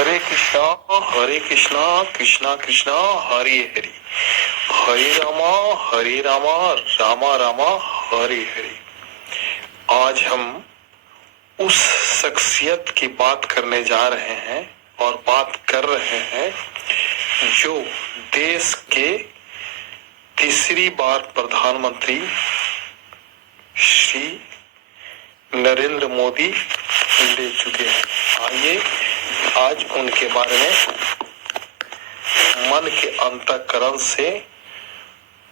हरे कृष्णा कृष्णा कृष्णा हरे हरे, हरे रामा रामा रामा हरे हरे। आज हम उस शख्सियत की बात करने जा रहे हैं और बात कर रहे हैं जो देश के तीसरी बार प्रधानमंत्री श्री नरेंद्र मोदी ले चुके हैं। आइए आज उनके बारे में मन के अंतःकरण से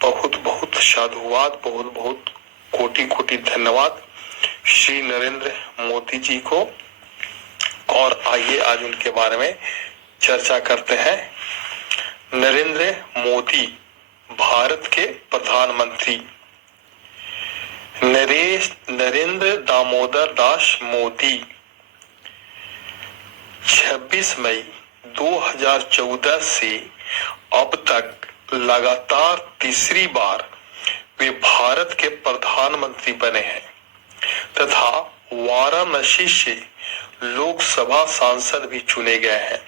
बहुत बहुत साधुवाद, बहुत बहुत कोटि कोटि धन्यवाद श्री नरेंद्र मोदी जी को। और आइए आज उनके बारे में चर्चा करते हैं। नरेंद्र मोदी भारत के प्रधानमंत्री नरेंद्र दामोदर दास मोदी 26 मई 2014 से अब तक लगातार तीसरी बार वे भारत के प्रधानमंत्री बने हैं तथा वाराणसी से लोकसभा सांसद भी चुने गए हैं।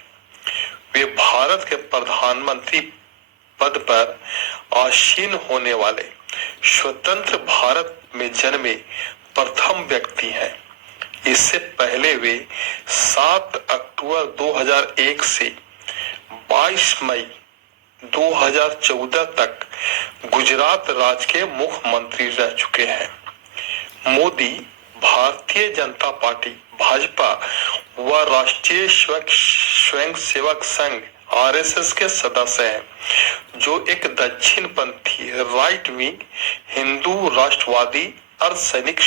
वे भारत के प्रधानमंत्री पद पर आसीन होने वाले स्वतंत्र भारत में जन्मे प्रथम व्यक्ति हैं। इससे पहले वे 7 अक्टूबर 2001 से 22 मई 2014 तक गुजरात राज्य के मुख्यमंत्री रह चुके हैं। मोदी भारतीय जनता पार्टी भाजपा व राष्ट्रीय स्वयंसेवक संघ आरएसएस के सदस्य हैं, जो एक दक्षिणपंथी राइट विंग हिंदू राष्ट्रवादी अर्धसैनिक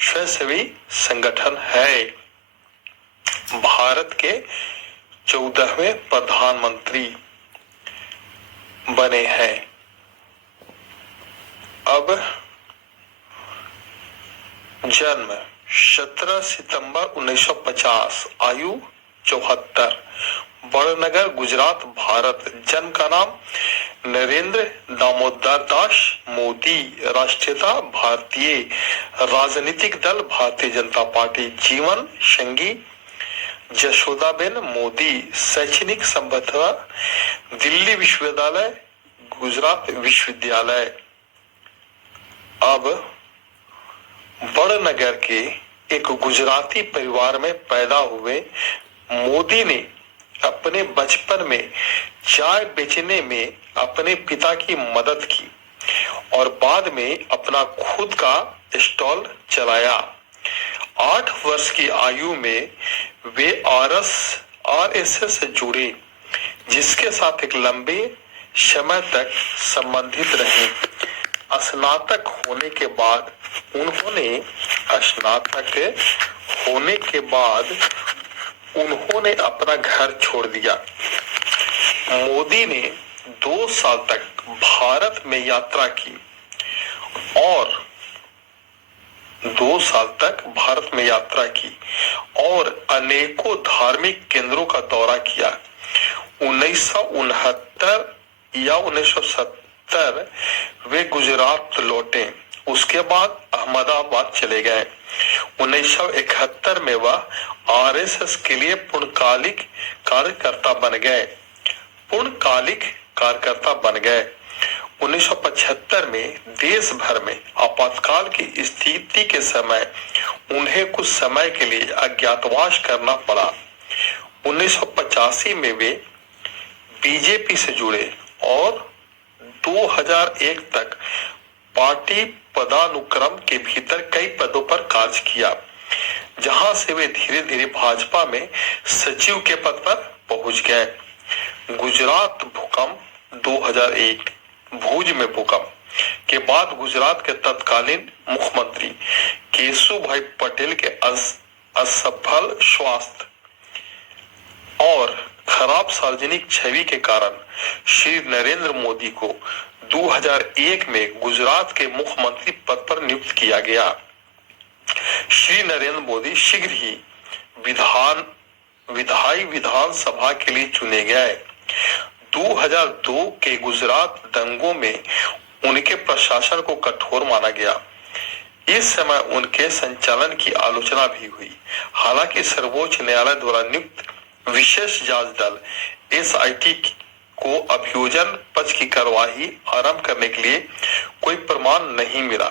स्वयंसेवी संगठन है। भारत के 14वें प्रधानमंत्री बने हैं। अब जन्म 17 सितंबर 1950, आयु 74, बड़नगर गुजरात भारत। जन्म का नाम नरेंद्र दामोदर दास मोदी, राष्ट्रीयता भारतीय, राजनीतिक दल भारतीय जनता पार्टी, जीवन संगी जशोदाबेन मोदी, शैक्षणिक संबद्धता दिल्ली विश्वविद्यालय, गुजरात विश्वविद्यालय। अब बड़नगर के एक गुजराती परिवार में पैदा हुए मोदी ने अपने बचपन में चाय बेचने में अपने पिता की मदद की और बाद में अपना खुद का स्टॉल चलाया। 8 वर्ष की आयु में वे आरएसएस से जुड़े, जिसके साथ एक लंबे समय तक संबंधित रहे। स्नातक होने के बाद उन्होंने अपना घर छोड़ दिया। मोदी ने 2 साल तक भारत में यात्रा की और अनेकों धार्मिक केंद्रों का दौरा किया। 1969 या 1970 वे गुजरात लौटे। उसके बाद अहमदाबाद चले गए। 1971 में वह आरएसएस के लिए पूर्णकालिक कार्यकर्ता बन गए। 1975 में देश भर में आपातकाल की स्थिति के समय उन्हें कुछ समय के लिए अज्ञातवास करना पड़ा। 1985 में वे बीजेपी से जुड़े और 2001 तक पार्टी पदानुक्रम के भीतर कई पदों पर कार्य किया, जहां से वे धीरे धीरे भाजपा में सचिव के पद पर पहुंच गए। गुजरात भूकंप 2001, भुज में भूकंप के बाद गुजरात के तत्कालीन मुख्यमंत्री केशुभाई पटेल के असफल स्वास्थ्य और खराब सार्वजनिक छवि के कारण श्री नरेंद्र मोदी को 2001 में गुजरात के मुख्यमंत्री पद पर नियुक्त किया गया। श्री नरेंद्र मोदी शीघ्र ही विधानसभा के लिए चुने गए। 2002 के गुजरात दंगों में उनके प्रशासन को कठोर माना गया। इस समय उनके संचालन की आलोचना भी हुई। हालांकि सर्वोच्च न्यायालय द्वारा नियुक्त विशेष जांच दल SIT को अभियोजन पक्ष की कार्यवाही आरंभ करने के लिए कोई प्रमाण नहीं मिला।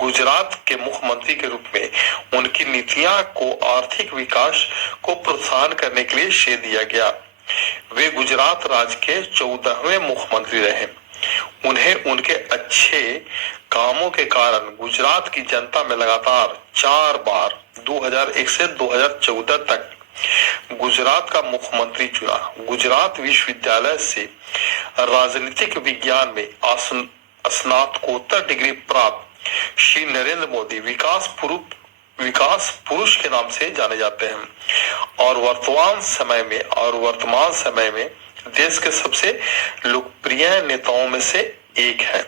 गुजरात के मुख्यमंत्री के रूप में उनकी नीतियां को आर्थिक विकास को प्रोत्साहन करने के लिए श्रेय दिया गया। वे गुजरात राज्य के 14वें मुख्यमंत्री रहे। उन्हें उनके अच्छे कामों के कारण गुजरात की जनता में लगातार 4 बार 2001 से 2014 तक गुजरात का मुख्यमंत्री चुना। गुजरात विश्वविद्यालय से राजनीतिक विज्ञान में स्नातकोत्तर डिग्री प्राप्त श्री नरेंद्र मोदी विकास पुरुष के नाम से जाने जाते हैं और वर्तमान समय में देश के सबसे लोकप्रिय नेताओं में से एक है।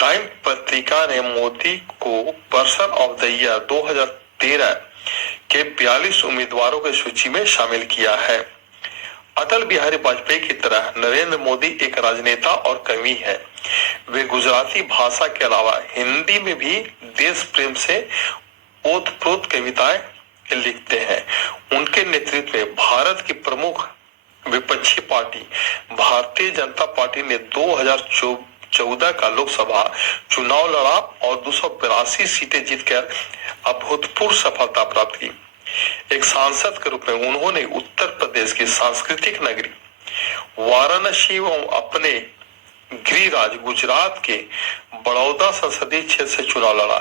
टाइम पत्रिका ने मोदी को पर्सन ऑफ द ईयर 2013 के 42 उम्मीदवारों की सूची में शामिल किया है। अटल बिहारी वाजपेयी की तरह नरेंद्र मोदी एक राजनेता और कवि है। वे गुजराती भाषा के अलावा हिंदी में भी देश प्रेम से ओतप्रोत कविताएं लिखते हैं। उनके नेतृत्व में भारत की प्रमुख विपक्षी पार्टी भारतीय जनता पार्टी ने 2014 का लोकसभा चुनाव लड़ा और 282 सीटें जीतकर अभूतपूर्व सफलता प्राप्त की। एक सांसद के रूप में उन्होंने उत्तर प्रदेश की सांस्कृतिक नगरी वाराणसी एवं अपने गृह राज्य गुजरात के बड़ौदा संसदीय क्षेत्र से चुनाव लड़ा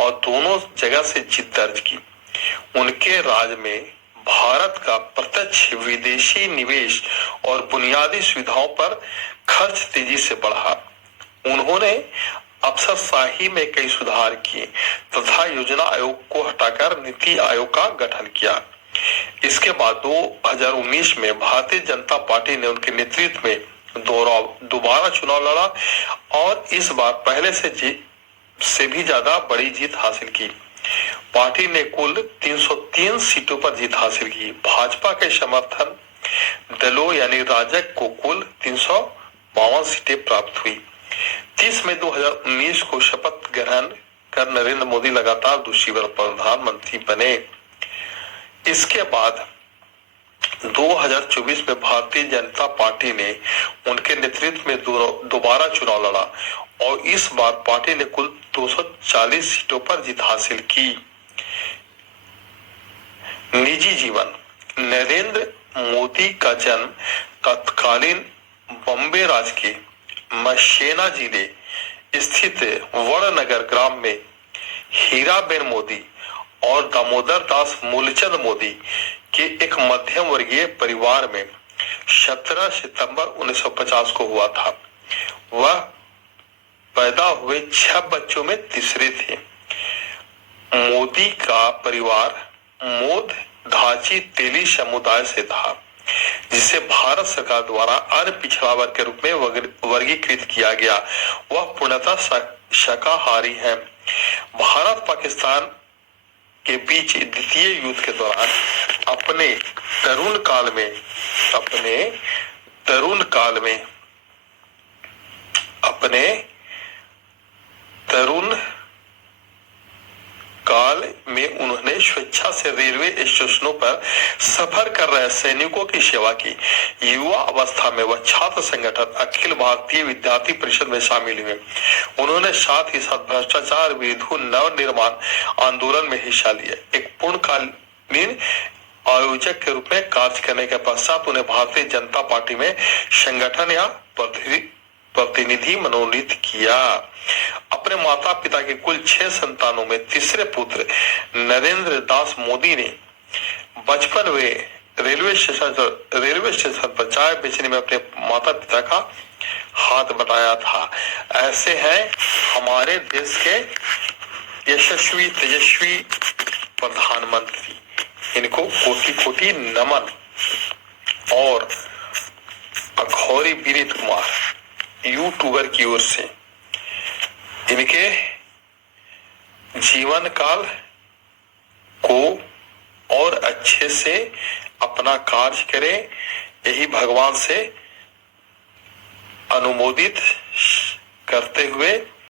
और दोनों जगह से जीत दर्ज की। उनके राज्य में भारत का प्रत्यक्ष विदेशी निवेश और बुनियादी सुविधाओं पर खर्च तेजी से बढ़ा। उन्होंने अफसरशाही में कई सुधार किए तथा योजना आयोग को हटाकर नीति आयोग का गठन किया। इसके बाद 2019 में भारतीय जनता पार्टी ने उनके नेतृत्व में दोबारा चुनाव लड़ा और इस बार पहले से भी ज्यादा बड़ी जीत हासिल की। पार्टी ने कुल 303 सीटों पर जीत हासिल की। भाजपा के समर्थन दलों यानी राजग को कुल 352 सीटें प्राप्त हुई। 30 मई 2019 को शपथ ग्रहण कर नरेंद्र मोदी लगातार दूसरी बार प्रधानमंत्री बने। इसके बाद 2024 में भारतीय जनता पार्टी ने उनके नेतृत्व में दोबारा चुनाव लड़ा और इस बार पार्टी ने कुल 240 सीटों पर जीत हासिल की। निजी जीवन। नरेंद्र मोदी का जन्म तत्कालीन बॉम्बे राज्य के मशेना जिले स्थित वड़नगर ग्राम में हीराबेन मोदी और दामोदर दास मूलचंद मोदी के एक मध्यम वर्गीय परिवार में 17 सितंबर 1950 को हुआ था। वह पैदा हुए 6 बच्चों में तीसरे थे। मोदी का परिवार मोद धाची तेली समुदाय से था, जिसे भारत सरकार द्वारा अन्य पिछड़ा वर्ग के रूप में वर्गीकृत किया गया। वह पूर्णतः शाकाहारी है। भारत पाकिस्तान के बीच द्वितीय युद्ध के दौरान अपने तरुण काल में उन्होंने स्वेच्छा से रेलवे स्टेशनों पर सफर कर रहे सैनिकों की सेवा की। युवा अवस्था में वह छात्र संगठन अखिल भारतीय विद्यार्थी परिषद में शामिल हुए। उन्होंने साथ ही साथ भ्रष्टाचार विरुद्ध नव निर्माण आंदोलन में हिस्सा लिया। एक पूर्णकालीन आयोजक के रूप में कार्य करने के पश्चात उन्हें भारतीय जनता पार्टी में संगठन या प्रतिनिधि मनोनीत किया। अपने माता पिता के कुल 6 संतानों में तीसरे पुत्र नरेंद्र दास मोदी ने बचपन में रेलवे स्टेशन पर चाय बेचने में अपने माता पिता का हाथ बटाया था। ऐसे हैं हमारे देश के यशस्वी तेजस्वी प्रधानमंत्री। इनको कोटि कोटि नमन। और अखौरी विनीत कुमार यूट्यूबर की ओर से इनके जीवन काल को और अच्छे से अपना कार्य करें, यही भगवान से अनुमोदित करते हुए